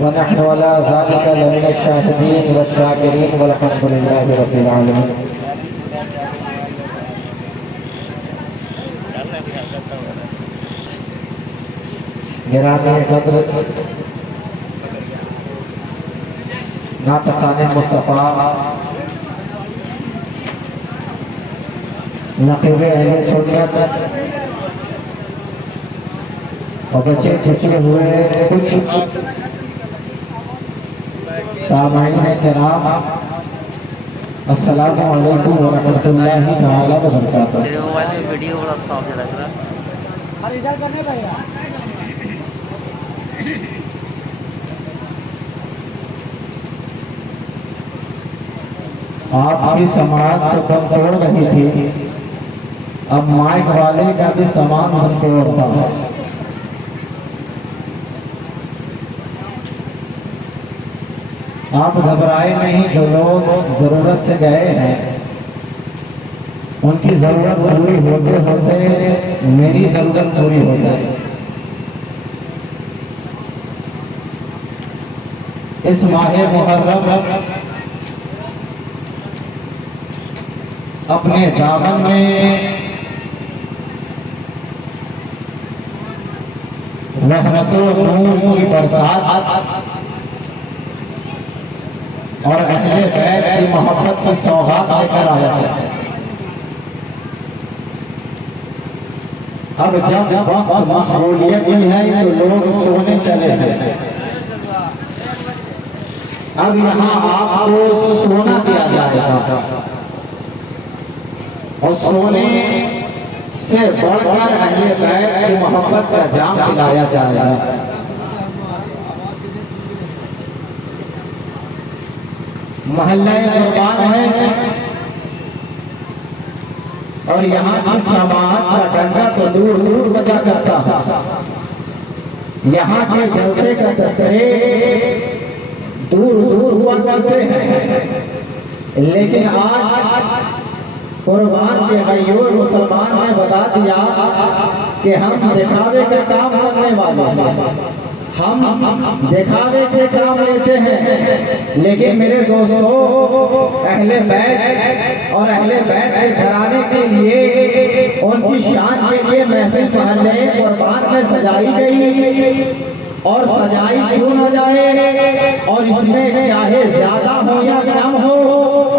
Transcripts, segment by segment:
ونحن على ذلك لمن الشاهدين والشاكرين والحمد لله رب العالمين. گرامی قدر ناطقان مصطفیٰ نقیب اہل سنت اور بچے چھچے ہوئے کچھ سامعین کرام، السلام علیکم ورحمۃ اللہ تعالی وبرکاتہ. ویڈیو بڑا صاف لگ رہا ہے. آپ کی سماعت تو بند توڑ رہی تھی، اب مائک والے کا بھی سامان بند توڑ تھا. آپ گھبرائے نہیں، جو لوگ ضرورت سے گئے ہیں ان کی ضرورت پوری ہوتے ہوتے میری ضرورت پوری ہو جائے. اس ماہ محرم اپنے دامن میں رحمت و نور کی برسات اور اہل بیت کی محبت کی سوغات لے کر آیا ہے. اب جب وقت مقبولیت کی ہے تو لوگ سونے چلے ہیں. اب یہاں آپ کو سونا دیا جائے گا اور سونے سے بڑھ کر اہل بیت کی محبت کا جام پلایا جائے گا. محلہ قربان ہے اور یہاں کی سماعت کا ڈنڈا تو دور دور بجا کرتا ہے. یہاں کے جلسے کا تذکرے دور دور ہوا کرتے ہیں، لیکن آج قربان کے غیور مسلمان نے بتا دیا کہ ہم دکھاوے کا کام کرنے والے ہیں، ہم دکھاوے کے کام لیتے ہیں. لیکن میرے دوستو، اہل بیت اور اہل بیت کے گھرانے کے لیے، ان کی شان کے لیے محفل محلے قربان میں سجائی گئی، اور سجائی کیوں نہ جائے، اور اس میں چاہے زیادہ ہو یا کم ہو،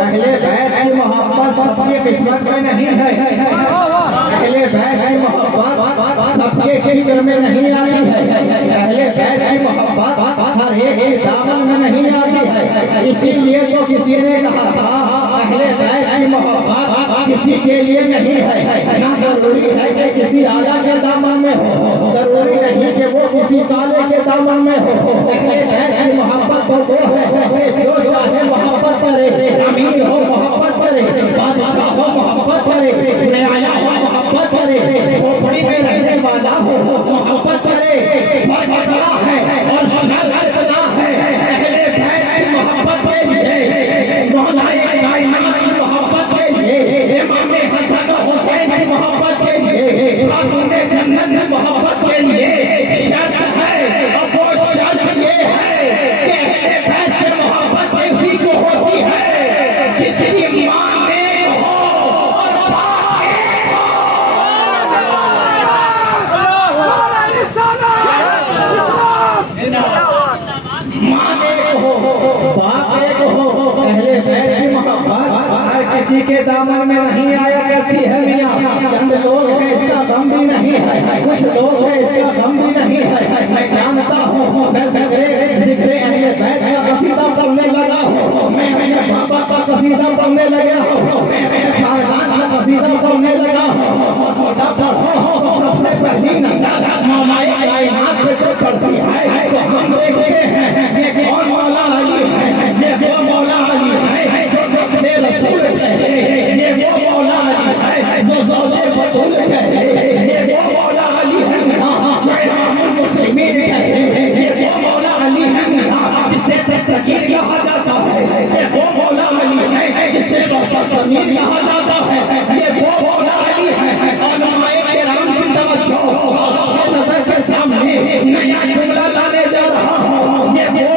اہل بیت کی محبت سب کی قسمت میں نہیں ہے. اہل بیت کی محبت سب کے فکر میں نہیں آتی ہے. اہل بیت کی محبت ہر ایک کے دامن میں نہیں آتی ہے. اسی لیے تو کسی نے کہا تھا اہل بیت کی محبت کسی کے لیے نہیں ہے. نہ ضروری ہے کہ کسی آلہ کے دامن میں ہو، ضروری نہیں کہ وہ کسی سالے کے دامن میں ہو. اہل بیت کی محبت تو وہ ہے جو چاہے محبت کرے، امیر ہو محبت کرے، بادشاہ ہو محبت کرے، نیایا ہو محبت کرے، جھوپڑی میں رہنے والا ہو محبت کرے. فرق اتنا ہے اور شرط اتنا ہے، اہل بیت کی محبت کے لیے، مولا کائنات کی محبت کے لیے، امام حسن و حسین کی محبت کے لیے، خاتون جنت کی محبت کے لیے شرط ہے. اور وہ شرط یہ ہے کہ اہل بیت سے محبت اسی کو ہوتی ہے جس کی ماں نیک ہو اور باپ ایک ہو. ماں نیک ہو، باپ ایک ہو. اہل بیت کی محبت ہر کسی کے دامن میں نہیں آیا کرتی ہے میاں. چند لوگ ہیں اس کا غم بھی نہیں ہے، کچھ لوگ ہیں اس کا غم بھی نہیں ہے. میں جانتا ہوں، میں ذکر اہل بیت کا قصیدہ پڑھنے لگا ہوں، میں اپنے بابا کا قصیدہ پڑھنے لگا ہوں، میں اپنے خاندان کا قصیدہ پڑھنے لگا ہوں. قصیدہ پڑھو سب سے پہلی نظر مولا کائنات پہ جو پڑتی ہے تو ہم دیکھتے ہیں کہ کون مولا علی ہے. یہ وہ مولا علی ہے جو جب سے رسول کہے، یہ وہ مولا علی ہے جو زوجے بطول کہے، یہ وہ مولا علی ہے جو امام المسلمین کہے، یہ وہ مولا علی ہے جسے دستگیر کہا جاتا ہے، یہ وہ مولا علی ہے جسے شمیر کہا جاتا ہے، یہ وہ مولا علی ہے. علماء کرام کی توجہ اپنے نظر کے سامنے نیا جملہ لانے جا رہا ہوں. یہ وہ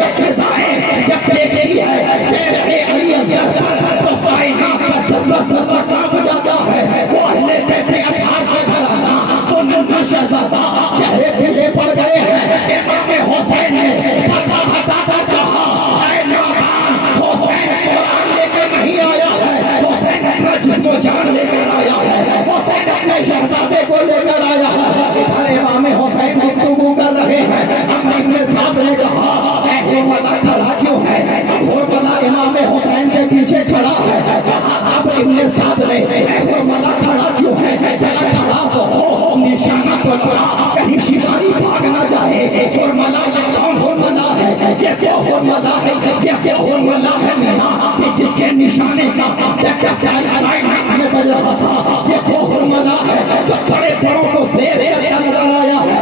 جب فضائیں جب دیکھتی ہے شیخ علی اصغر پر تو کائنات کا ذرہ کانپ جاتا ہے. وہ اہل بیت اطہار کا گھرانہ تو ننھا شہزادہ چہرے پیلے پڑ گئے ہیں. امام حسین نے پردہ ہٹا کر کہا اے نادان حسین قرآن لے کر نہیں آیا ہے, حسین اپنا جسم و جان لے کر آیا ہے, حسین اپنے شہزادے کو لے کر آیا ہے. ادھر امام حسین گفتگو کر رہے ہیں. اب ابن سعد نے کہا اے حرملہ کھڑا کیوں ہے؟ حرملہ امام حسین کے پیچھے کھڑا ہے. اب ابن سعد نے اے حرملہ کھڑا کیوں ہے؟ ذرا کھڑا تو ہو, نشانہ تو پڑا, کہیں شکاری بھاگ نہ جائے. حرملہ یہ کون حرملہ ہے؟ یہ کیا حرملہ ہے؟ یہ کیا حرملہ ہے میرا کہ جس کے نشانے کا میں بج رہا تھا؟ یہ کیا حرملہ ہے جو بڑے بڑوں کو زیر کر نظر آیا ہے؟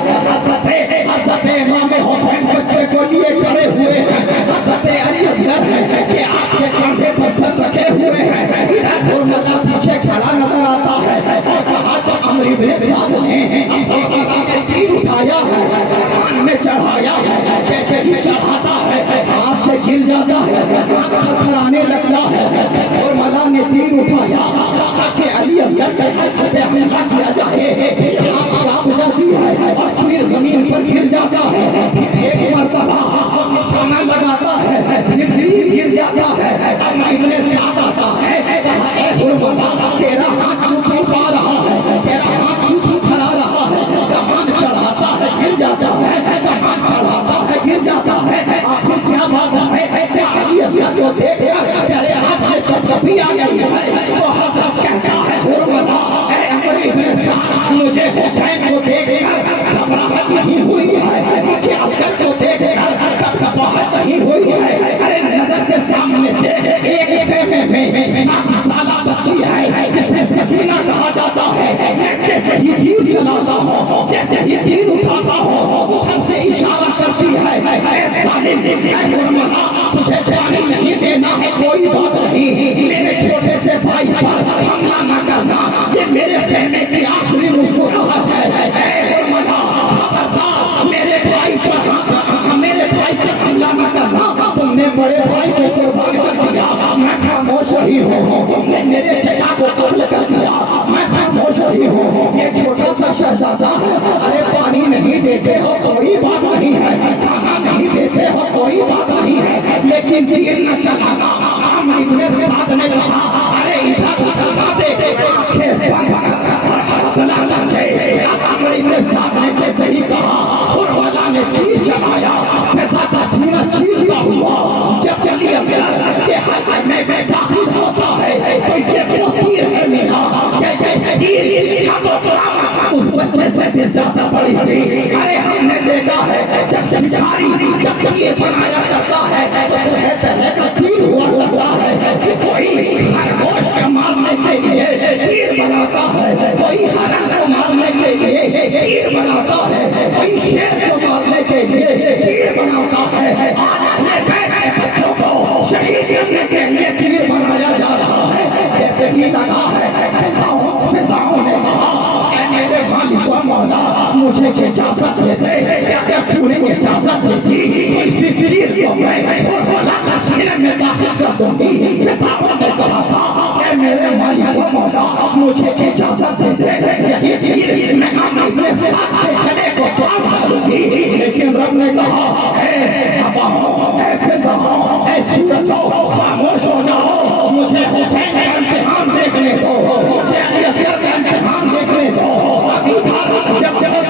حضرت امام حسین بچے کو لیے کھڑے ہوئے ہیں. حضرت علی اصغر ہے کہ آپ کے کاندھے پر سر رکھے ہوئے ہیں. ادھر حرملہ پیچھے کھڑا نظر آتا ہے اور کہا جو عمرو بن سعد نے حرملہ نے تیر اٹھایا ہے, کان میں چڑھایا ہے, جیسے ہی چڑھاتا ہے ہاتھ سے گر جاتا ہے, تھرتھرانے لگتا ہے. حرملہ نے تیر اٹھایا, چاہا کہ علی اصغر کے ہاتھ پہ حملہ کیا جائے, ہاتھ کانپ جاتی ہے اور پھر زمین پر گر جاتا ہے. ایک مرتبہ نشانہ لگاتا ہے, پھر گر جاتا ہے. اب ابن سعد آتا ہے, کہا اے حرملہ تیرا ہاتھ کیوں پا رہا ہے, تیرا ہاتھ کیوں تھرا رہا ہے؟ کمان چڑھاتا ہے گر جاتا ہے, کمان چڑھاتا ہے گر جاتا ہے. آخر کیا بات ہے کہ علی اصغر کو دیکھ کر تیرے ہاتھ میں کپی آ گئی ہے. وہ حضرت کہتا ہے حرملہ اے عمرو بن سعد مجھے حسین کو دیکھ کر گھبراہٹ نہیں ہوئی ہے, مجھے اصغر کو دیکھ کر گھبراہٹ نہیں ہوئی ہے. ارے نظر کے سامنے دیکھ ایک خیمے میں 7 سالہ بچی ہے جسے سکینہ کہا جاتا ہے. میں جیسے ہی تیر چلاتا ہوں, جیسے ہی تیر اٹھاتا ہوں, ادھر سے اشارہ کرتی ہے اے ظالم اے حرملہ تجھے جانے نہیں دینا ہے, کوئی بات نہیں, میرے چھوٹے سے بھائی پر حملہ نہ کرنا, یہ میرے خیمے کی آخری مسکراہٹ ہے. اے حرملہ خبردار میرے بھائی پر حملہ نہ کرنا, تم نے بڑے بھائی کو قربان کر دیا, میں خاموش رہی ہوں. تم نے میرے چچا کو قتل کر دیا, میں خاموش رہی ہوں. یہ چھوٹا سا شہزادہ ہے, ارے پانی نہیں دیتے ہو کوئی بات نہیں ہے, کھانا نہیں دیتے ہو کوئی بات نہیں ہے, لیکن تیر نہ چلانا. عمرو بن سعد نے کہا ارے ادھر ادھر دے آنکھیں بند کر حملہ کر دے. عمرو بن سعد نے جیسے ہی کہا حرملہ نے تیر چلایا, فضا کا سینہ چیرتا ہوا جب علی اصغر کے حلقے میں داخل ہوتا ہے تو یہ وہ تیر ہے میاں کہ جیسے تیر اس بچے سے زیادہ بڑی تھی. ارے ہم نے دیکھا ہے جب شکاری جب تیر بنایا کرتا ہے تو طرح کا تیر ہوا کرتا ہے کہ کوئی خرگوش کو مارنے کے لیے تیر بناتا ہے, کوئی ہرن کو مارنے کے لیے تیر بناتا ہے, کوئی شیر کو مارنے کے لیے تیر بناتا ہے. آج اپنے بیٹے بچوں کو شہید کرنے کے لیے تیر بنایا جا رہا ہے. جیسے ہی لگا ہے فضاؤں نے کہا اے میرے مالک و مولا مجھے اجازت دے دے, کیا تو نے اجازت دی تھی تو اسی تیر کو میں حرملہ کا سینے میں داخل کر دوں گی. فضاؤں نے کہا تھا اے میرے مالک و مولا مجھے اجازت دے دے, یہی تیر میں اپنے ساتھ کے گلے کو کاٹ ڈالوں گی. لیکن رب نے کہا اے ہوا اے فضا اے سورج خاموش ہو جاؤ, مجھے حسین کا امتحان دیکھنے دو, مجھے علی اصغر کا امتحان دیکھنے دو. ابھی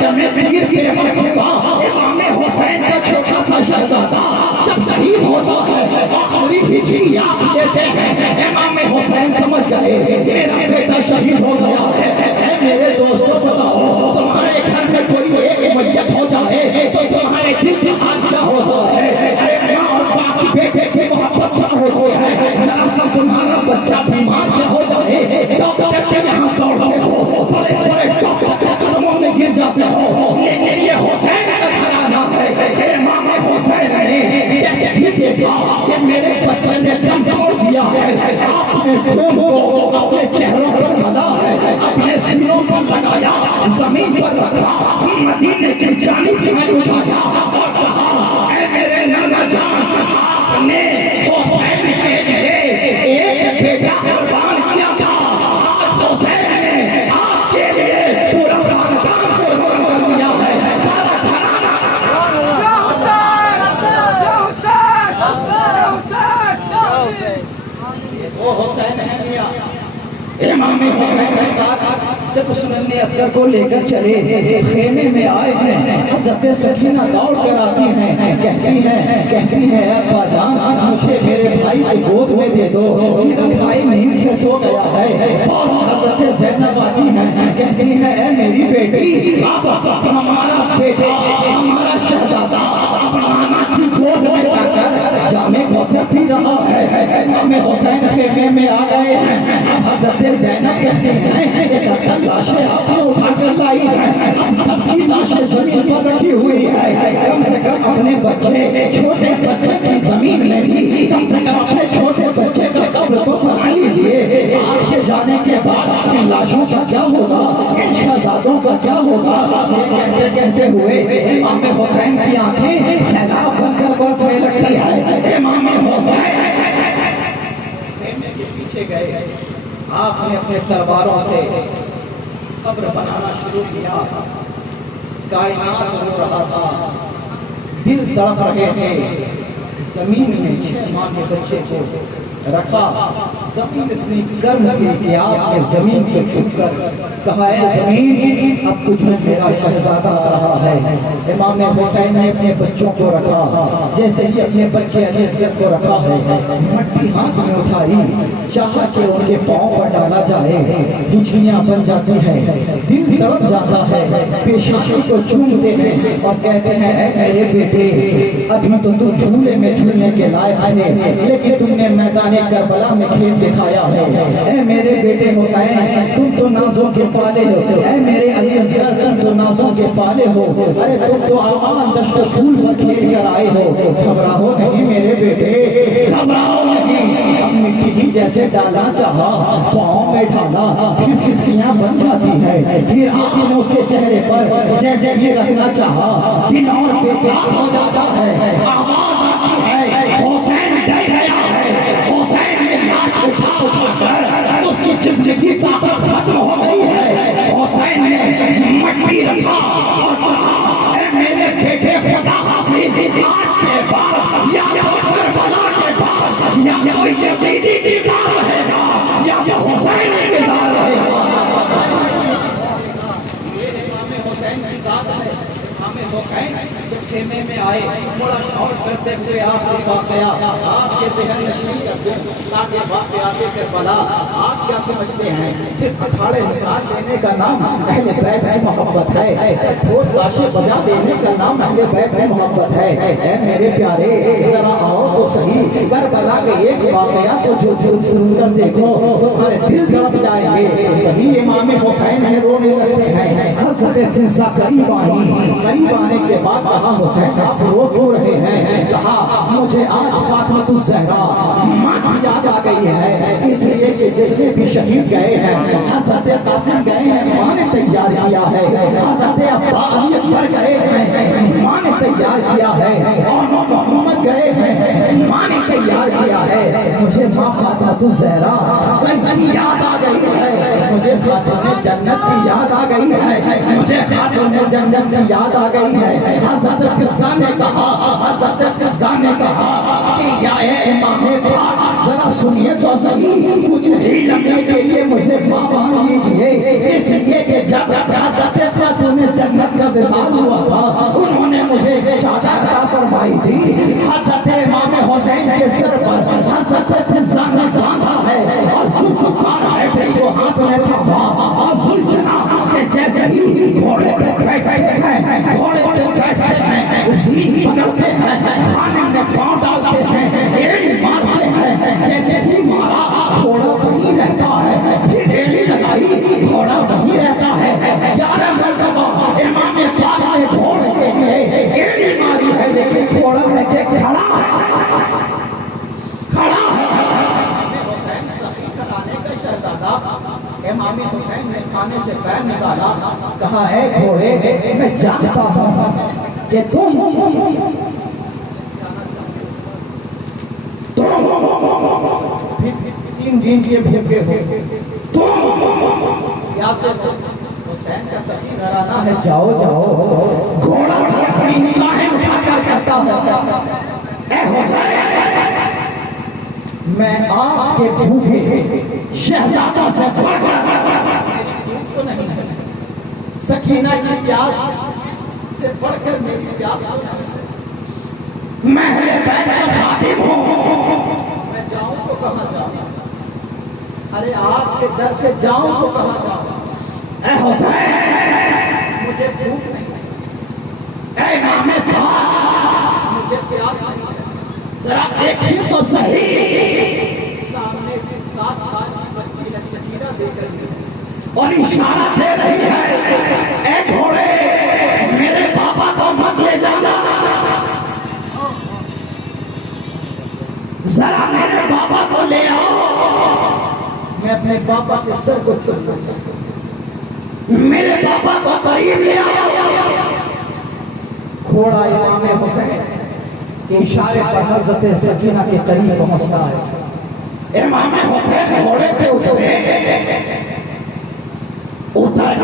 جب میں تیر کے وقت ہوگا امام حسین کا چھوٹا سا شہزادہ جب شہید ہوتا ہے آخری ہجریہ دیتے ہیں, امام حسین سمجھ گئے میرا بیٹا شہید ہو گیا ہے. میرے دوستوں بتاؤ تمہارے گھر میں کوئی ایک میت ہو جائے تو تمہارے دل کا حال کیا ہوتا ہے؟ ماں اور باپ بیٹے کی محبت کیا ہوتی ہے؟ ذرا سا تمہارا بچہ بیمار کیا ہو جائے ڈاکٹر کے یہاں دوڑتے ہو, بڑے بڑے ڈاکٹر کے قدموں میں گر جاتے ہو. لیکن یہ حسین کا گھرانہ ہے. امام حسین نے یہ دیکھا کہ میرے بچے نے دم توڑ دیا ہے, اپنے خون کو اپنے چہروں پر ملا ہے, اپنے سینوں پر لگایا, زمین پر رکھا, مدینے کی جانب میں اٹھایا اور کہا اے میرے نانا جان امام حسین کے ساتھ جب عثمان اصغر کو لے کر چلے خیمے میں آئے ہیں، حضرت سکینہ دوڑ کر آتی ہیں، کہتی ہیں ابا جان مجھے میرے بھائی کی گود میں دے دو، میرا بھائی نیند سے سو گیا ہے۔ اور حضرت زینب آتی ہیں، کہتی ہیں اے میری بیٹی اب ہمارا بیٹا ہمارا شہزادہ نانا کی گود میں جا کر جامع کوثر پی رہا ہے۔ امام حسین خیمے میں آ گئے ہیں، حضرت زینب کہتے ہیں ایک لاشیں آپ نے اٹھا کر لائی ہیں، سب کی لاشیں زمین پر رکھی ہوئی ہے، کم سے کم اپنے بچے چھوٹے بچے کی زمین میں بھی کم سے کم اپنے چھوٹے بچے کا قبر تو بنا لیجیے۔ آپ کے جانے کے بعد ان لاشوں کا کیا ہوگا، ان شہزادوں کا کیا ہوگا؟ یہ کہتے ہوئے امام حسین کی آنکھیں سیلاب بن کر برسنے لگتی ہے۔ امام حسین خیمے کے پیچھے گئے، آپ نے اپنے تلواروں سے قبر بنانا شروع کیا، کائنات ہو رہا تھا، دل تڑپ رہے تھے، زمین میں 6 ماہ کے بچے کو رکھا، زمین اتنی گرم تھی کہ آپ نے زمین کو چھپ کر کہا اے زمین اب تجھ میں میرا شہزادہ آ رہا ہے۔ امام حسین نے اپنے بچوں کو رکھا، جیسے ہی اپنے بچے علی اصغر کو رکھا ہے، مٹی ہاتھ میں اٹھائی، چاہا کہ ان کے پاؤں پر ڈالا جائے، ہچکیاں بن جاتی ہیں، دل تڑپ جاتا ہے، پیشانی کو چومتے ہیں اور کہتے ہیں اے میرے بیٹے ابھی تو تم جھولے میں جھولنے کے لائق ہے، لیکن تم نے میدان کربلا میں کھیل دکھایا ہے۔ اے میرے بیٹے حسین تم تو نازوں کے پالے ہو، اے میرے علی اصغر تم تو نازوں کے پالے ہو، ارے تم تو آمان دشت پھول پر کھیل کر آئے ہو، گھبراؤ نہیں میرے بیٹے، گھبراؤ نہیں۔ اب مٹی کی جیسے ڈالا چاہا پاؤں میں ڈالا، پھر سسکیاں بن جاتی ہے، پھر آپ نے اس کے چہرے پر جیسے ہی رکھنا چاہا دل اور بے قرار ہو جاتا ہے، آواز آتی ہے حسین ڈر گیا ہے، حسین نے لاش اٹھا کر اس کی جسم کی طاقت ختم ہو گئی ہے۔ حسین نے مٹی رکھا اور کہا اے میرے بیٹے خدا حافظ، آج کے بعد یا کربلا کے بعد یا کوئی یزیدی کی دار رہے گا یا حسین کی دار رہے گا۔ یہ امام حسین کی ذات ہے۔ امام حسین جب خیمے میں آئے بڑا شور کرتے ہوئے آخری واقعہ آپ کے ذہن نشین کر دیں تاکہ واقعات کربلا آپ کیا سمجھتے ہیں؟ صرف اکھاڑے نکال دینے کا نام اہل بیت میں محبت ہے، ٹھوس لاشیں بجا دینے کا نام اہل بیت میں محبت ہے۔ اے میرے پیارے ذرا آؤ تو صحیح، کربلا کے ایک واقعہ کو جو سن کر دیکھو تمہارے دل تڑپ جائیں گے۔ وہی امام حسین میں رونے لگتے ہیں، حضرت فضا قریب آنے کے بعد کہا حسین آپ رو رہے ہیں، کہا مجھے آج فاطمہ الزہرا ماں کی یاد آ گئی ہے، اس لیے کہ جتنے بھی شہید گئے ہیں، حضرت قاسم گئے ہیں ماں نے تیار کیا ہے، حضرت علی اکبر گئے ہیں ماں نے تیار کیا ہے، اور محمد گئے ہیں ماں نے تیار کیا ہے، مجھے ماں فاطمہ الزہرا کی یاد آ گئی ہے، مجھے خاتون جنت کی یاد آ گئی ہے، مجھے خاتون جنت کی یاد آ گئی ہے۔ حضرت فضا نے کہا کہ یا امام پاک ذرا سنیے تو صحیح، کچھ ہی لمحے کے لیے مجھے مان لیجئے، اس لیے کہ جب حضرت خاتون جنت کا وصال ہوا تھا انہوں نے مجھے شادی عطا فرمائی تھی، حضرت امام حسین کے سر پر حضرت فضا نے باندھا ہے اور ذوالفقار ہے جو ہاتھ میں تھا اور ذوالجناح کے جیسے ہی گھوڑے پہ بیٹھے ہیں، گھوڑے پہ بیٹھے ہیں، اسی پکڑتے ہیں، خانم میں پاؤں ڈالتے ہیں، ایڑی مارتے ہیں، جیسے ہی مارا گھوڑا وہیں رہتا ہے، پھر ایڑی لگائی گھوڑا وہیں رہتا ہے۔ 11 مرتبہ امام پاک نے گھوڑے کے لیے ایڑی ماری ہے لیکن گھوڑا ہے کہ کھڑا ہے۔ امام حسین نے کھانے سے پیر نکالا، کہا اے گھوڑے میں جانتا ہوں کہ تم 3 دن کے بھوکے ہو، حسین کا صحیح گھرانہ ہے، جاؤ گھوڑا اپنی نگاہیں اٹھا کر کہتا ہے اے حسین میں آپ کے جھوٹے شہزادہ سے بڑھ کر تو نہیں ہے، سکینہ کی پیاس سے بڑھ کر میری پیاس ہو جائے، میں اہل بیت کا خادم ہوں، میں جاؤں تو کہاں جاؤں؟ ارے آپ کے در سے جاؤں تو کہاں جاؤں؟ اے حسین مجھے بھوک نہیں، اے امام پاک مجھے پیاس نہیں، ذرا دیکھیں تو صحیح، سامنے سے 7 سال کی بچی ہے سکینہ دیکھ رہی ہے اور اشارہ دے رہی ہے، اے گھوڑے میرے بابا کو مت لے جانا، ذرا میرے بابا کو لے آؤ، میں اپنے بابا کے سر کو چھوڑنا چاہتا ہوں، میرے بابا کو قریب لے آؤ۔ گھوڑا امام حسین کے اشارے پر حضرت سکینہ کے قریب پہنچتا ہے، امام حسین گھوڑے سے اترے، اتر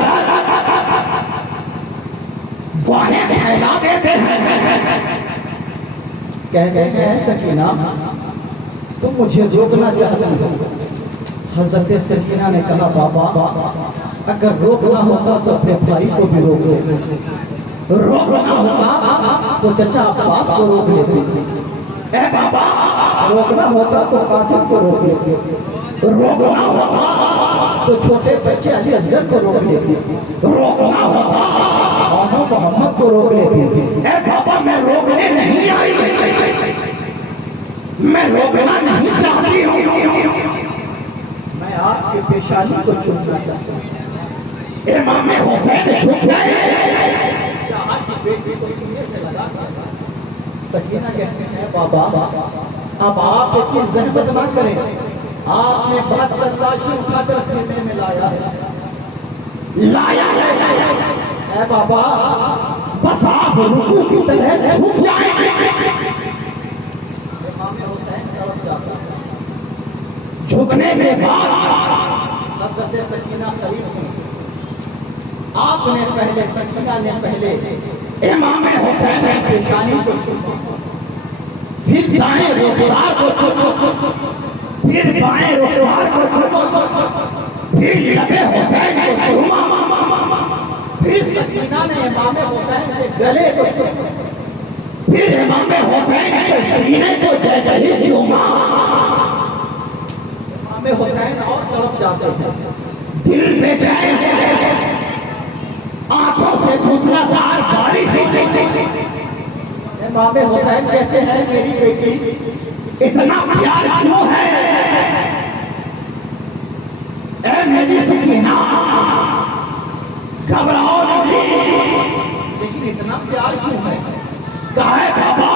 باہیں پھیلا دیتے ہیں، کہتے ہیں سکینہ تم مجھے روکنا چاہتی ہو؟ حضرت سکینہ نے کہا بابا اگر روکنا ہوتا تو اپنے بھائی کو بھی روک لیتے، روکنا ہوتا تو چچا عباس کو روک لیتے، اے بابا روکنا ہوتا تو قاسم کو روک لیتے، روکنا ہوتا تو چھوٹے بچے علی اصغر کو روک لیتے، روکنا ہوتا محمد کو روک لیتے، اے بابا میں روکنے نہیں آئی، میں روکنا نہیں چاہتی ہوں، میں آپ کے پیشانی کو چھوڑنا چاہتا ہوں۔ امام حسین جھک گئے، چاہا کہ بیٹی کو سینے سے لگا دیا۔ سکینہ کہتے ہیں بابا اب آپ اتنی زحمت نہ کریں، آپ نے 72 لاشیں اٹھا کر خیمے میں لایا ہے، اے بابا بس آپ رکوع کی طرح جھک جائیں۔ امام حسین طرف جاتا ہے، جھکنے کے بعد حضرت سکینہ قریب ہوئی، آپ نے پہلے سکینہ نے پہلے امام حسین کی پیشانی کو چھوڑا، پھر دائیں رخسار کو چھوڑا، پھر بائیں رخسار کو چھوڑا، پھر لب حسین کو چوما، پھر سکینہ نے امام حسین کے گلے کو چھوڑا، پھر امام حسین کے سینے کو جیسے چوما۔ امام حسین اور طرف جاتے ہیں، دل میں جائے آنکھوں سے موسلادھار بارش ہوتی، امام حسین کہتے ہیں میری بیٹی اتنا پیار کیوں ہے؟ اے میری سکینہ گھبراؤ نہیں، لیکن اتنا پیار کیوں ہے؟ کہا ہے بابا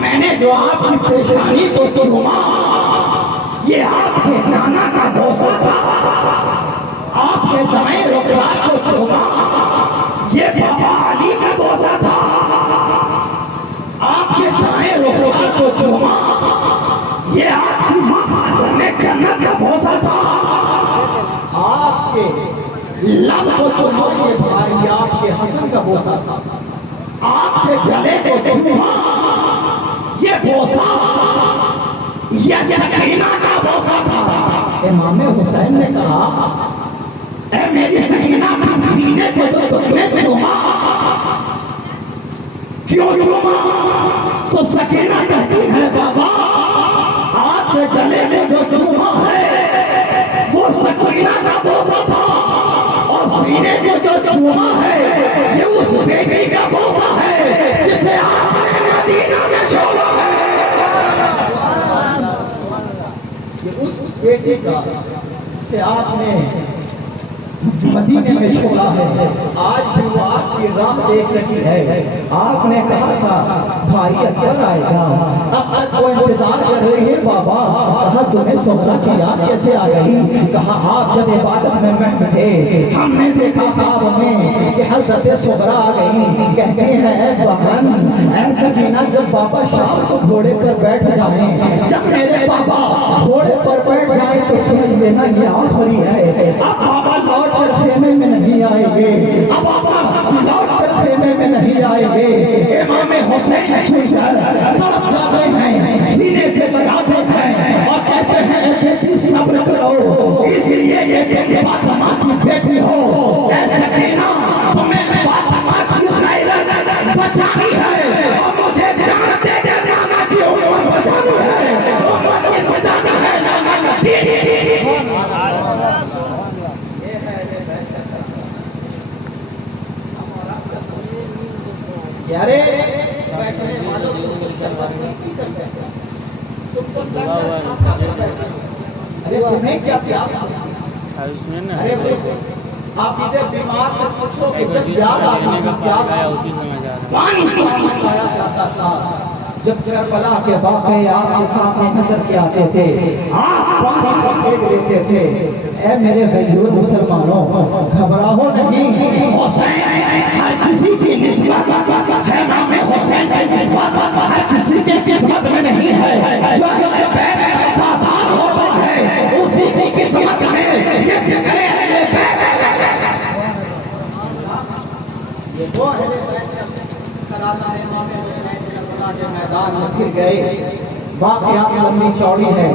میں نے جو آپ کی پیشانی کو چوما یہ آپ کے نانا کا بوسہ تھا، آپ کے دائیں رخسار کو چوما یہ بابا علی کا بوسہ تھا، آپ کے دائیں رخسار کو چوما یہ آپ کی ماں خاتون جنت کا بوسہ تھا، آپ کے لب کو چوما یہ بھائی آپ کے حسن کا بوسہ تھا، آپ کے گلے کو چوما یہ بوسہ یہ سکینہ کا بوسہ تھا۔ امام حسین نے کہا اے میری سکینہ اپنے سینے کو تو تم نے چوما، کیوں چوما؟ تو سکینہ کہتی ہے بابا آپ کے گلے میں جو چوما ہے وہ سکینہ کا بوسہ تھا، اور سینے کو جو چوما ہے یہ اس بیٹی کا بوسہ ہے جسے آپ نے مدینہ میں چھوڑا ہے، یہ اس بیٹی کا جسے آپ نے مدینے میں چھوڑا ہے، آج بھی وہ آپ کی راہ دیکھ رہی ہے۔ آپ نے کہا تھا بھائی اکبر آئے گا، اب تک وہ انتظار کر رہی ہے بابا، کہا تمہیں سوچا کی یاد کیسے آ گئی؟ کہا آپ جب عبادت میں محو تھے ہم نے دیکھا خواب میں کہ حضرت صغرا آ گئی، کہتے ہیں بہن اے سکینہ جب بابا شام کو گھوڑے پر بیٹھ جائیں، جب میرے بابا گھوڑے پر بیٹھ جائیں تو سمجھ لینا یہ آخری ہے، اب بابا لوٹ کر خیمے میں نہیں آئیں گے، اب بابا لوٹ کر خیمے میں نہیں آئیں گے۔ امام حسین سن کر تڑپ جاتے ہیں، سینے سے لگاتے ہیں، فاطمہ کی بیٹی ہو، اے سکینہ تمہیں فاطمہ کی غیرت بچانی ہے اور مجھے جان دے دے نانا کی امت بچانی ہے، امت کی بچانی ہے نانا کا دین۔ یارے بیٹھنے والوں کو شربت نہیں کرتے، تم کو ارے تمہیں کیا پیار؟ ارے آپ ادھر بیمار سے پوچھو کہ جب یاد آتی تھی کیا پانی سامنے آیا جاتا تھا، جب کربلا کے واقعات کے سامنے نظر کے آتے تھے آپ پانی کو پھینک دیتے تھے۔ اے میرے غیور مسلمانوں گھبراؤ نہیں، حسین ہر کسی کی نسبت ہے، نام حسین کی نسبت ہر کسی کی قسمت میں نہیں ہے، جو اہل بیت کا وفادار ہوتا ہے اسی کی قسمت میں یہ ذکر اہل بیت۔ یہ وہ اہل بیت کراتا ہے امام حسین کربلا کے میدان میں گر گئے۔ واقعات لمبی چوڑی ہے،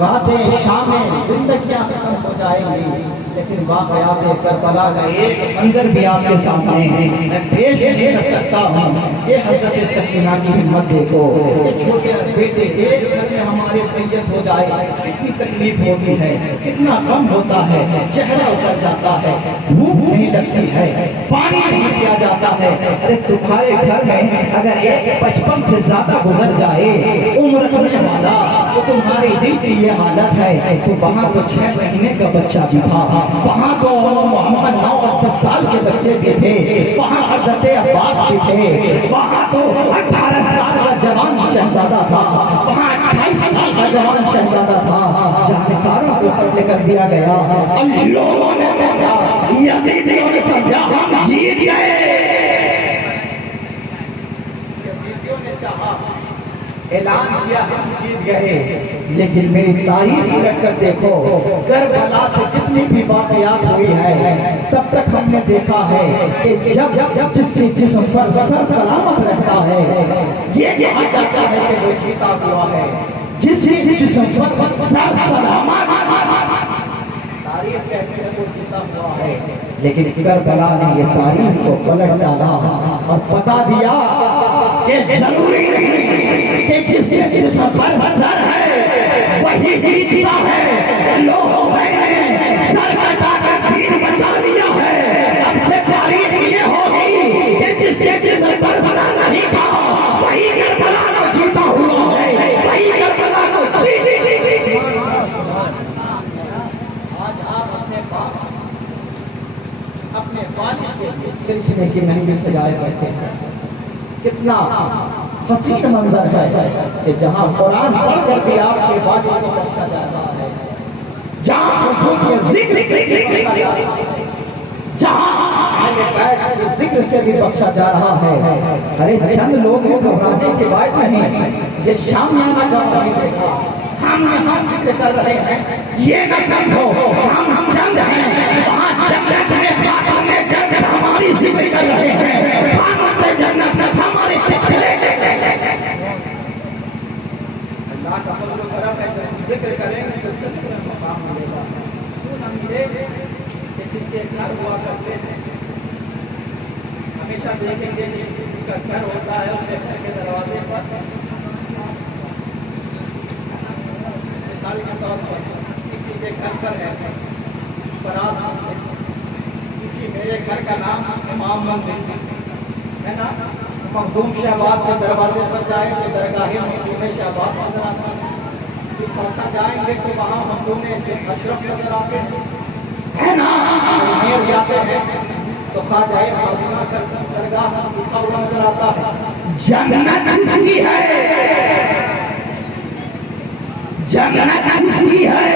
راتیں شامیں زندگیاں ختم ہو جائیں گی، لیکن واقعات کربلا کا ایک منظر بھی آپ کے سامنے ہے، میں پیش نہیں کر سکتا ہوں۔ یہ حضرت سکینہ کی ہمت دیکھو، یہ چھوٹے بیٹے ایک گھر میں ہمارے میت ہو جائے کتنی تکلیف ہوتی ہے، کتنا غم ہوتا ہے، چہرہ اتر جاتا ہے، بھوک نہیں لگتی ہے، پانی نہیں پیا جاتا ہے۔ ارے تمہارے گھر میں اگر ایک 55 سے زیادہ گزر جائے عمر کرنے والا تو تمہاری دل کی یہ حالت ہے، تو وہاں تو 6 مہینے کا بچہ بھی تھا، وہاں تو محمد 9 اور 10 سال کے بچے بھی تھے، وہاں حضرت عباس بھی تھے، وہاں تو 18 سال کا جوان شہزادہ تھا، وہاں 28 سال کا جوان شہزادہ تھا، جہاں سارا کو قتل کر دیا گیا۔ ان لوگوں نے سمجھا، یزیدیوں نے سمجھا ہم جیت گئے، یزیدیوں نے چاہا اعلان کیا ہم جیت گئے، لیکن میری تاریخ رکھ کر دیکھو کربلا سے جتنی بھی واقعات ہوئی ہے تب تک ہم نے دیکھا ہے کہ جب جس کے جسم پر سر سلامت رہتا ہے یہ کہا جاتا ہے کہ وہ جیتا ہوا ہے، جس کے جسم پر سر سلامت تاریخ کہتے ہیں وہ جیتا ہوا ہے۔ لیکن کربلا نے یہ تاریخ کو پلٹ ڈالا اور بتا دیا کہ ضروری نہیں کہ جس کے جسم پر سر ہے وہی جیتا ہے، لوگ سر کٹا کر دین بچا لیا ہے۔ اب سے تاریخ یہ ہوگی کہ جس کے جسم پر سر نہیں تھا وہی کربلا کو جیتا ہوا ہے، وہی کربلا کو جیتا۔ آج آپ اپنے والد کے سلسلے کی مہنگی سجائے بیٹھے ہیں، کتنا حسین منظر ہے کہ جہاں قرآن پڑھ کر کے آپ کے والد کو بخشا جاتا ہے، جہاں حضور کے ذکر سے بھی بخشا جا رہا ہے، جہاں اہل بیت کے ذکر سے بھی بخشا جا رہا ہے۔ ارے چند لوگ گھبرانے کے بعد نہیں، یہ شامیانہ کا دیکھا، ہم یہاں ذکر کر رہے ہیں، یہ نہ سمجھو ہم چند ہیں، وہاں جنت میں خاتم جنت ہماری ذکر کر رہے ہیں، خانت جنت ہمارے پچھلے۔ اللہ کا فضل و کرم ہے، ذکر کریں گے تو ذکر میں مقام ملے گا۔ ہم یہ کہ جس کے گھر ہوا کرتے ہیں ہمیشہ دیکھیں گے کہ جس کا گھر ہوتا ہے اس کے گھر کے دروازے پر مثال کے طور پر کسی کے گھر پر ہے برات، کسی میرے گھر کا نام امام منزل ہے نا، مخدوم شہباز کے دروازے پر جائیں تو درگاہ مخدوم شہباز نظر آتا ہے، اس وقت جائیں گے تو وہاں مخدوم اشرف نظر آتے ہیں نا، میر جاتے ہیں تو خواجہ فاطمہ کا درگاہ لکھا ہوا نظر آتا ہے۔ جنت کس کی ہے؟ جنت کس کی ہے؟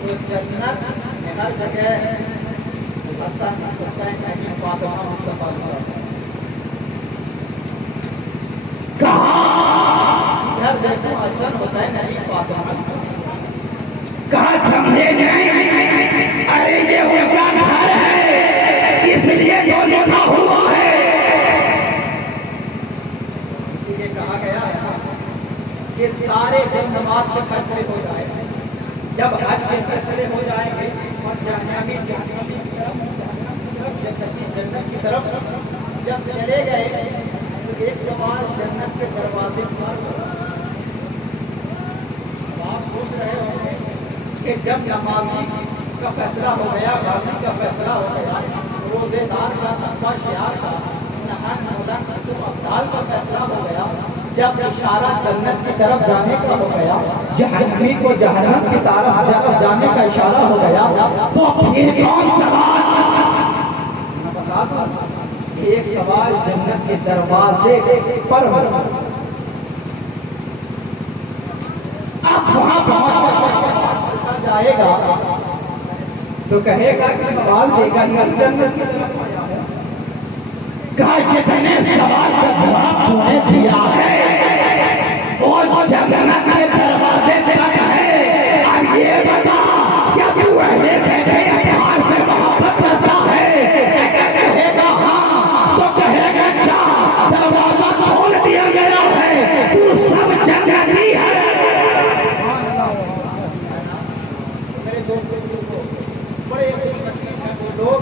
تو جنت میں ہر جگہ حسن حسین علی فاطمہ مصطفیٰ کہاں گھر دیکھو حسن حسین علی فاطمہ کہاں سمجھے نہیں؟ ارے یہ ان کا گھر ہے اس لیے جو لکھا ہوا ہے، اسی لیے کہا گیا ہے کہ سارے دن نماز کے فیصلے ہو جائے، جب حج کے فیصلے ہو جائیں گے اور جنت کی طرف جب چلے گئے تو ایک سوال جنت کے دروازے پر آپ سوچ رہے ہوں گے کہ جب نمازی کا فیصلہ ہو گیا، غازی کا فیصلہ ہو گیا، روزے دار کا تقویٰ شعار کا نہان مولا کا ابدال کا فیصلہ ہو گیا، جب اشارہ جنت کی طرف جانے کا ہو گیا، جہنمی کو جہنم کی طرف جانے کا اشارہ ہو گیا، تو پھر کون سوال؟ ایک سوال جنت کے دروازے پر اب وہاں پہنچا جائے گا تو کہے گا کہ سوال دے گا یا جنت کی طرف کہا جتنے سوال کا جواب تو نے دیا ہے اور جنت کے دروازے تک ہے، اب یہ بتا کیا تو اہل بیت اطہار سے محبت کرتا ہے؟ اگر کہے گا ہاں تو کہے گا جا دروازہ کھول دیا گیا ہے، تو سب جنتی ہے۔ میرے دوستوں بڑے خوش نصیب ہیں وہ لوگ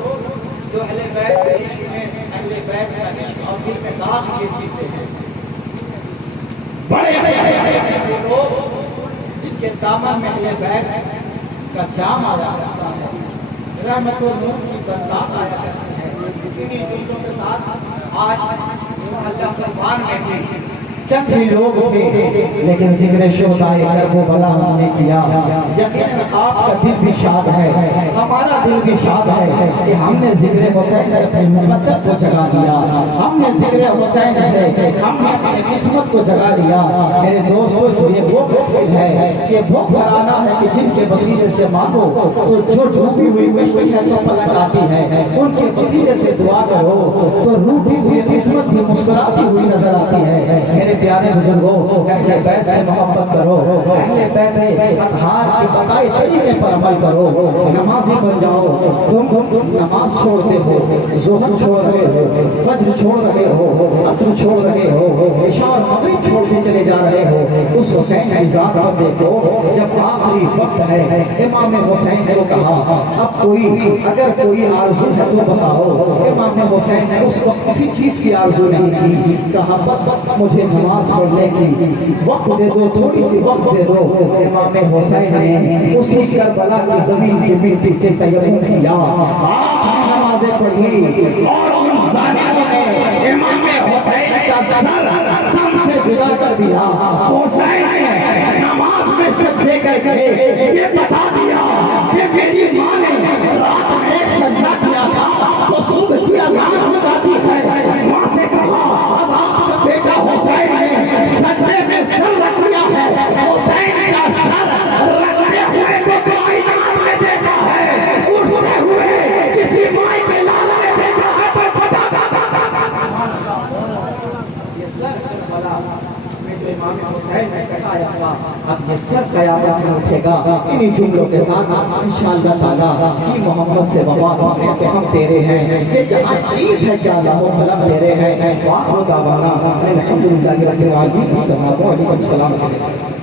جو اہل بیت کے عشق میں، اہل بیت کا عشق اور دل میں داغ کے جیتے ہیں۔ بڑے وہ لوگ جن کے دامن میں اہل بیت کا جام آیا کرتا ہے، رحمت و نور کی برسات آیا کرتی ہے۔ انہی چیزوں کے ساتھ آج اللہ قربان میں بھی چند ہی لوگ تھے، لیکن ذکر شہدائے کربلا ہم نے کیا۔ یقیناً آپ کا دل بھی شاد ہے، ہمارا دل بھی شاد ہے کہ ہم نے ذکر حسین سے اپنی مقدس کو جگا دیا، ہم نے ذکر حسین سے ہم نے اپنی قسمت کو جگا دیا۔ میرے دوستو یہ وہ ہے کہ وہ گھرانہ ہے کہ جن کے وسیلے سے مانگو تو جو ڈوبی ہوئی کشتی ہے تو پلٹ آتی ہے، ان کے وسیلے سے دعا کرو تو روٹی ہوئی قسمت بھی مسکراتی ہوئی نظر آتی ہے۔ میرے پیارے بزرگوں، اہل بیت سے محبت کرو، اہل بیت اطہار کی بتائے طریقے پر عمل کرو، نمازی بن جاؤ۔ تم نماز چھوڑتے ہو، ظہر چھوڑ رہے ہو، فجر چھوڑ رہے ہو، عصر چھوڑ رہے ہو، عشاء اور مغرب چھوڑ کے چلے جا رہے ہو، اس حسین کی ذات کو دیکھو۔ جب آخری وقت ہے، امام حسین نے کہا اب اگر کوئی آرزو ہے تو بتاؤ۔ امام حسین نے اس وقت کسی چیز کی آرزو نہیں کی، کہا بس مجھے نماز پڑھنے کی وقت دے دو، تھوڑی سی وقت دے دو۔ امام حسین نے اسی کربلا کی زمین کی مٹی سے تیمم کیا، آپ نے نمازیں پڑھی اور ان ظالموں نے امام حسین کا سر تن سے جدا کر دیا۔ حسین نے نماز میں سجدے کر کے یہ بتا دیا کہ میری ماں نے رات میں ایک سجدہ کیا تھا تو صبح کی اذان لگاتی ہے۔ ماں سے کہا اب آپ کا بیٹا حسین نے سجدے میں سر رکھ دیا ہے، حسین کا سر رکھتے ہوئے تو کائنات میں دیکھا ہے، اٹھتے ہوئے کسی مائی کے لال میں دیکھا ہے تو پتا یہ سر کربلا میں جو امام حسین نے کٹایا تھا، اب یہ سر قیامت میں اٹھے گا۔ انہی جملوں کے ساتھ انشاءاللہ تعالیٰ کی محمد سے وفا پانے کے ہم تیرے ہیں، کہ جہاں چیز ہے کیا اللہ و طلب تیرے ہیں۔ وآخر دعوانا الحمدللہ رب العالمین، السلام علیکم، السلام علیکم۔